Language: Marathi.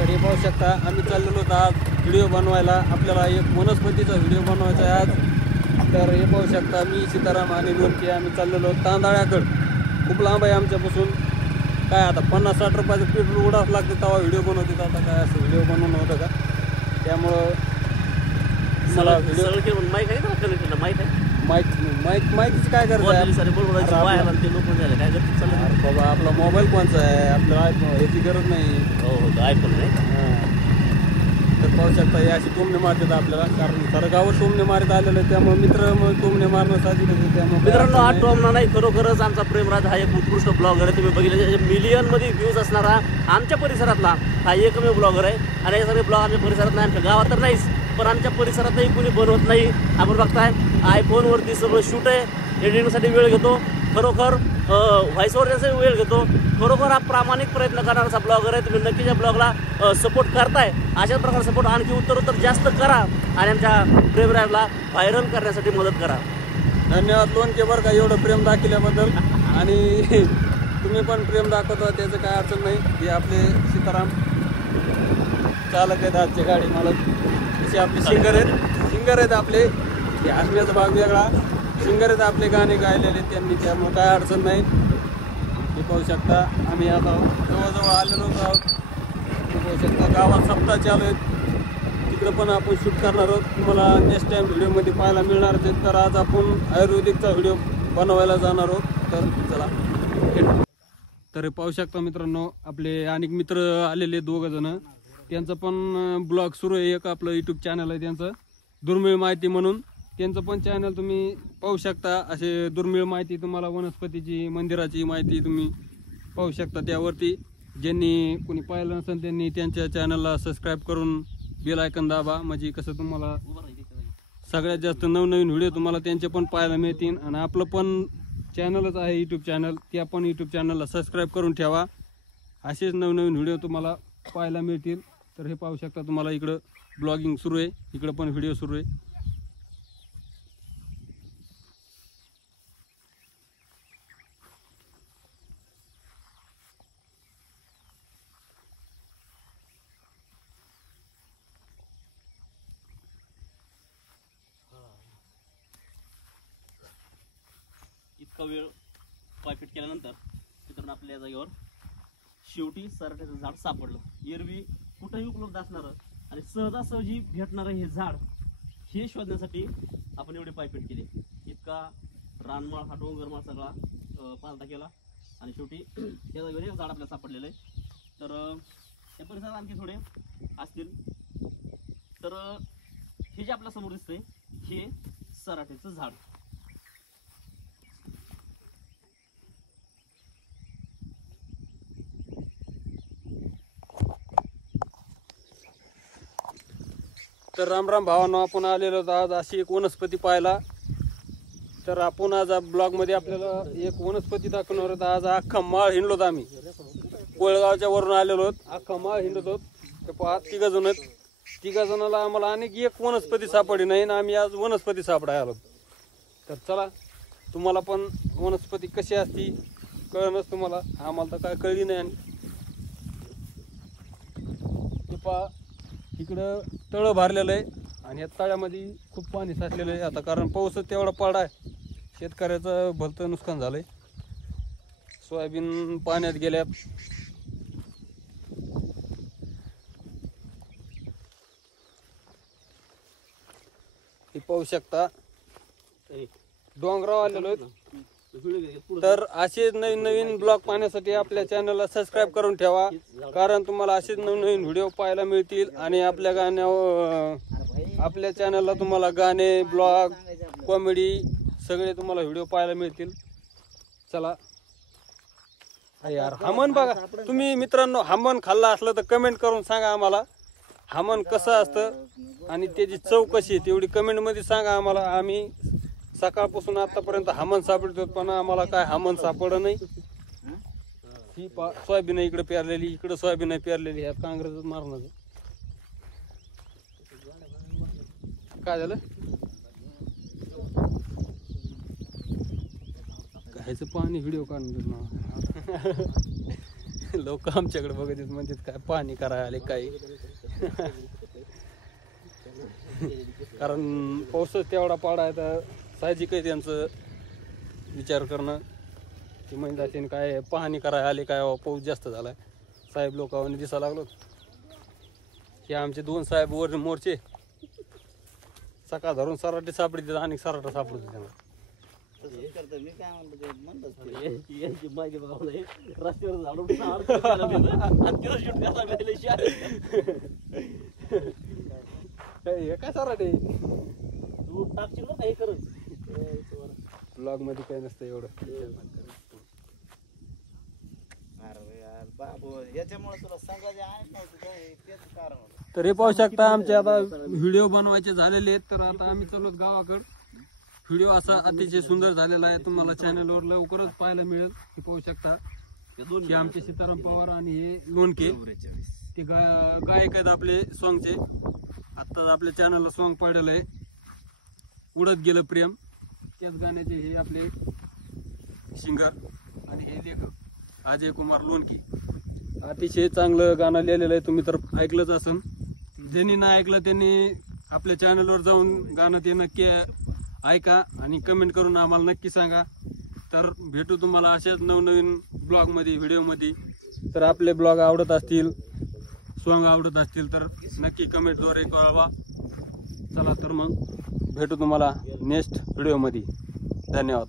तर हे पाहू शकता आम्ही चाललेलो होतो आज व्हिडिओ बनवायला. आपल्याला एक वनस्पतीचा व्हिडिओ बनवायचा आहे आज. तर हे पाहू शकता मी सीताराम आणि लोणके आम्ही चाललेलो तांदळ्याकडं. खूप लांब आहे आमच्यापासून. काय आता 50-60 रुपयाचं पेट्रोल उडावं लागतं तेव्हा व्हिडिओ बनवते. आता काय असं व्हिडिओ बनवणं होतं का? त्यामुळं मला व्हिडिओ माईक आहे ना, माईक आहे. माईकच काय करत बाबा आपला मोबाईल कोणचा आहे? आपल्याला याची गरज नाही. हो आयफोन नाही. तर पाहू शकता हे अशी टोमणे मारतात आपल्याला, कारण खरं गावात टोमणे मारत आलेलं आहे. त्यामुळे मित्र मग टोमणे मारणं साहजिकच आहे. त्यामुळे मित्रांनो हा टोमणा नाही, खरोखरच आमचा प्रेमराज हा एक उत्कृष्ट ब्लॉगर आहे. तुम्ही बघितलं मिलियनमध्ये व्ह्यूज असणारा आमच्या परिसरातला हा एकमेव ब्लॉगर आहे. आणि हे सगळे ब्लॉग आमच्या परिसरात नाही, आमच्या गावात तर नाहीच, पण आमच्या परिसरातही कुणी बनवत नाही. आपण बघताय आयफोनवरती सगळं शूट आहे, एडिटिंगसाठी वेळ घेतो, खरोखर व्हॉइस ओव्हरचा वेळ घेतो. खरोखर हा प्रामाणिक प्रयत्न करणारा ब्लॉगर आहे. तुम्ही नक्की या ब्लॉगला सपोर्ट करताय. अशाच प्रकारे सपोर्ट आणखी उत्तर जास्त करा आणि आमच्या प्रेमराजला व्हायरल करण्यासाठी मदत करा. धन्यवाद लोणके बरं का एवढं प्रेम दाखवल्याबद्दल. आणि तुम्ही पण प्रेम दाखवता त्याचं काय अडचण नाही. हे आपले सीताराम चालक आहेत आजची गाडी मालक. तसे आपले सिंगर आहेत आपले. हे हसण्याचा भाग वेगळा. सिंगर आहेत आपले, गाणे गायलेले त्यांनी, त्यामुळे काय अडचण नाही. हे पाहू शकता आम्ही आता जवळजवळ आलेलो आहोत. हे पाहू शकता गावात सप्ताह चालू आहेत. तिकडं पण आपण शूट करणार आहोत. तुम्हाला नेक्स्ट टाईम व्हिडिओमध्ये पाहायला मिळणार आहे. तर आज आपण आयुर्वेदिकचा व्हिडिओ बनवायला जाणार आहोत. तर चला. तर पाहू शकता मित्रांनो आपले अनेक मित्र आलेले 2 जण. त्यांचं पण ब्लॉग सुरू आहे. एक आपलं यूट्यूब चॅनल आहे त्यांचं दुर्मिळ माहिती म्हणून. त्यांचं पण चॅनल तुम्ही पाहू शकता. असे दुर्मिळ माहिती, तुम्हाला वनस्पतीची, मंदिराची माहिती तुम्ही पाहू शकता त्यावरती. ज्यांनी कोणी पाहिलं नसेल त्यांनी त्यांच्या चॅनलला सबस्क्राईब करून बेल आयकन दाबा. म्हणजे कसं तुम्हाला सगळ्यात जास्त नवनवीन व्हिडिओ तुम्हाला त्यांचे पण पाहायला मिळतील. आणि आपलं पण चॅनलच आहे यूट्यूब चॅनल, त्या पण यूट्यूब चॅनलला सबस्क्राईब करून ठेवा. असेच नवनवीन व्हिडिओ तुम्हाला पाहायला मिळतील. तर हे पाहू शकता तुम्हाला इकडं ब्लॉगिंग सुरू आहे, इकडं पण व्हिडिओ सुरू आहे. इतका वेळ पायपीट केल्यानंतर मित्रांनो आपल्या जागेवर शेवटी सराट्याचं झाड सापडलं. एरवी कुठंही उपलब्ध असणारं आणि सहजासहजी भेटणारं हे झाड, हे शोधण्यासाठी आपण एवढी पायपीट केली. इतका रानमाळ हा डोंगरमाळ सगळा पालथा केला आणि शेवटी त्या जागेवर एक झाड आपल्याला सापडलेलं आहे. तर या परिसरात आणखी थोडे असतील. तर हे जे आपल्या समोर दिसतंय हे सराट्याचं झाड. तर रामराम भावांनो, आपण आलेलो आहोत आज अशी एक वनस्पती पाहायला. तर आपण आज ब्लॉगमध्ये आपल्याला एक वनस्पती दाखवणार आहोत. आज अख्खा माळ हिंडलो होतो आम्ही, कोळगावच्या वरून आलेलो आहोत. अख्खा माळ हिंडत होत. तर पहा 3 जण आहेत. 3 जणाला आम्हाला अनेक एक वनस्पती सापडली नाही आणि आम्ही आज वनस्पती सापडायला आलो. तर चला, तुम्हाला पण वनस्पती कशी असती कळणच तुम्हाला. आम्हाला तर काय कळली नाही. आणि ते पहा इकडं तळं भरलेलं आहे आणि या तळ्यामध्ये खूप पाणी साचलेलं आहे. आता कारण पाऊसच तेवढा पडा आहे, शेतकऱ्याचं भलतं नुकसान झालंय. सोयाबीन पाण्यात गेल्यात. हे पाहू शकता डोंगरावर आलेलो आहेत. तर असेच नवीन नवीन ब्लॉग पाहण्यासाठी आपल्या चॅनलला सबस्क्राईब करून ठेवा, कारण तुम्हाला असेच नवीन व्हिडिओ पाहायला मिळतील. आणि आपल्या आपल्या चॅनलला तुम्हाला गाणे, ब्लॉग, कॉमेडी सगळे तुम्हाला व्हिडिओ पाहायला मिळतील. चला यार, हमन बघा तुम्ही मित्रांनो, हमन खाल्ला असलं तर कमेंट करून सांगा आम्हाला हमन कसं असतं आणि त्याची चव कशी आहे तेवढी कमेंटमध्ये सांगा आम्हाला. आम्ही सकाळपासून आतापर्यंत हमन सापडतो पण आम्हाला काय हमन सापडलं नाही. ही सोयाबीन इकडे पेरलेली, इकडे सोयाबीन पेरलेली, ह्यात काँग्रेसच मारणार. काय झालं? कायचं पाणी व्हिडिओ काढून लोक आमच्याकडे बघत आहेत, म्हणतात काय पाणी करायला आले काय. कारण पाऊसच तेवढा पाडाय तर साहजिक आहे त्यांचं विचार करणं की म्हणजे असेल काय पाहणी करायला आले काय पाऊस जास्त झालाय. साहेब लोकांनी दिसायला लागलो. हे आमचे 2 साहेब वर मोर्चे सकाळ धरून सराटे सापडते आणि सराटा सापडतो त्यांना. मी काय म्हणतो हे काय सराटे तू टाकशील ना हे करत ब्लॉग मध्ये काही नसतं एवढं. याच्यामुळे तुला सांगायचे आहे नव्हतं तेच कारण होतं. तर हे पाहू शकता आमचे आता व्हिडिओ बनवायचे झालेले आहेत. तर आता आम्ही चाललो गावाकडे. व्हिडिओ असा अतिशय सुंदर झालेला आहे, तुम्हाला चॅनलवर लवकरच पाहायला मिळेल. हे पाहू शकता हे आमचे सीताराम पवार आणि हे लोणके ते गायक आहेत आपले सॉंगचे. आत्ताच आपल्या चॅनलला सॉंग पाडलेलं आहे उडत गेलं प्रेम. त्याच गाण्याचे हे आपले सिंगर आणि हे लेखक अजय कुमार लोणकी. अतिशय चांगलं गाणं लिहिलेलं आहे, तुम्ही तर ऐकलंच असन. ज्यांनी नाही ऐकलं त्यांनी आपल्या चॅनलवर जाऊन गाणं ते नक्की ऐका आणि कमेंट करून आम्हाला नक्की सांगा. तर भेटू तुम्हाला अशाच नवनवीन ब्लॉगमध्ये व्हिडिओमध्ये. तर आपले ब्लॉग आवडत असतील, सॉंग आवडत असतील तर नक्की कमेंटद्वारे कळवा. चला तर मग भेटू तुम्हाला नेक्स्ट व्हिडिओमध्ये. धन्यवाद.